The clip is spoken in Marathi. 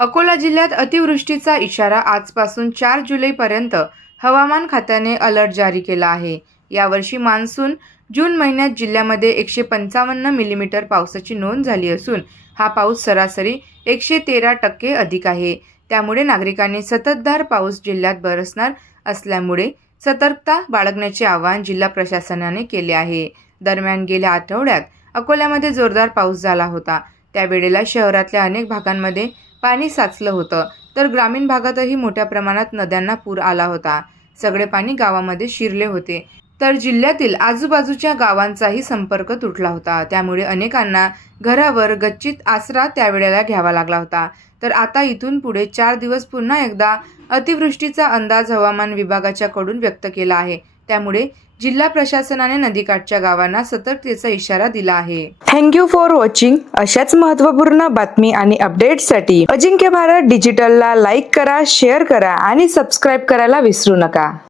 अकोला जिल्ह्यात अतिवृष्टीचा इशारा आजपासून चार जुलैपर्यंत हवामान खात्याने अलर्ट जारी केला आहे. यावर्षी मान्सून जून महिन्यात जिल्ह्यामध्ये एकशे पंचावन्न मिलीमीटर पावसाची नोंद झाली असून हा पाऊस सरासरी एकशे तेरा टक्के अधिक आहे. त्यामुळे नागरिकांनी सततधार पाऊस जिल्ह्यात बरसणार असल्यामुळे सतर्कता बाळगण्याचे आवाहन जिल्हा प्रशासनाने केले आहे. दरम्यान गेल्या आठवड्यात अकोल्यामध्ये जोरदार पाऊस झाला होता. त्यावेळेला शहरातल्या अनेक भागांमध्ये पाणी साचलं होतं. तर ग्रामीण भागातही मोठ्या प्रमाणात नद्यांना पूर आला होता. सगळे पाणी गावामध्ये शिरले होते. तर जिल्ह्यातील आजूबाजूच्या गावांचाही संपर्क तुटला होता. त्यामुळे अनेकांना घरावर गच्चीत आसरा त्यावेळेला घ्यावा लागला होता. तर आता इथून पुढे चार दिवस पुन्हा एकदा अतिवृष्टीचा अंदाज हवामान विभागाच्याकडून व्यक्त केला आहे. त्यामुळे जिल्हा प्रशासनाने नदीकाठच्या गावांना सतर्कतेचा इशारा दिला आहे. थँक्यू फॉर वॉचिंग अशाच महत्त्वपूर्ण बातमी आणि अपडेट्ससाठी अजिंक्य भारत डिजिटलला लाईक करा शेअर करा आणि सबस्क्राईब करायला विसरू नका.